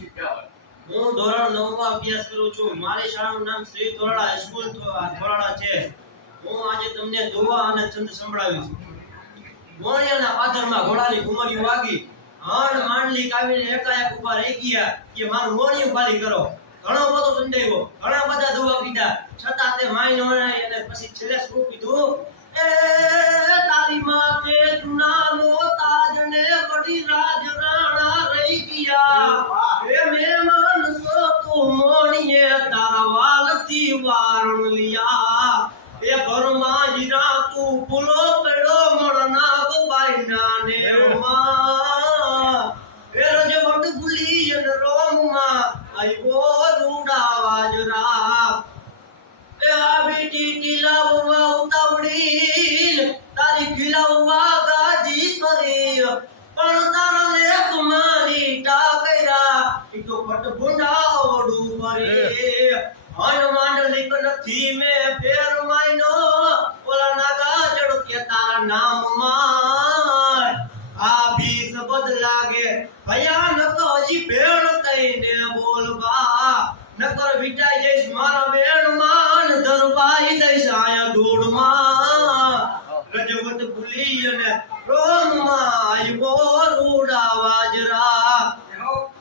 હું ધોરણ 9 માં અભ્યાસ કરું છું. મારી શાળાનું નામ શ્રી તોરડા હાઈસ્કૂલ તોરડા છે. હું આજે તમને દુઆ અને છંદ સંભળાવીશ. મોણિયાના પાદરમાં ઘોડાની ઘુમરીઓ વાગી, હણ માંડલી કાવીને એકાએક ઉભા રહી ગયા કે મારું મોણિયું ખાલી કરો. ઘણો બધો સંદેહો, ઘણા બધા દુઆ કીધા, છતાં તે માઈ ન વણાય. અને પછી છેલ્લે શું કીધું? એ તારી માથે જૂનાનો તાજ ને વડી રાજ રાણા રહી ગયા. એ મહેમાન સો તું મોણીએ તારા વાલથી વારણ લિયા. એ ઘરમાં જીરા તું ફૂલો પડ્યો મળના ગોબાઈના ને માં. એ રજવટ ભૂલી અને રોમમાં આયો રૂડા વાજરા. એ આવી ટીટી લાવવા ઉતાવળી તારી ખીલાવવા ગાજી કરી, પણ તારા લેખ મારી ટાકરા ઈ તો પટ ભૂંડાવડું ભરે. હન માંડલિક નથી મેં ફેર માયનો, ઓલા નાગા જડ કે તારા નામમાં. આ ભીસ બદલાગે ભયાનક હજી ભેળ કઈને બોલવા. નકર વિટાઈ જઈશ મારા બેણમાં, દરબાઈ દઈશ આયા ધૂળમાં. રજવટ ભૂલી અને રોમમાં આયો રૂડા વાજરા.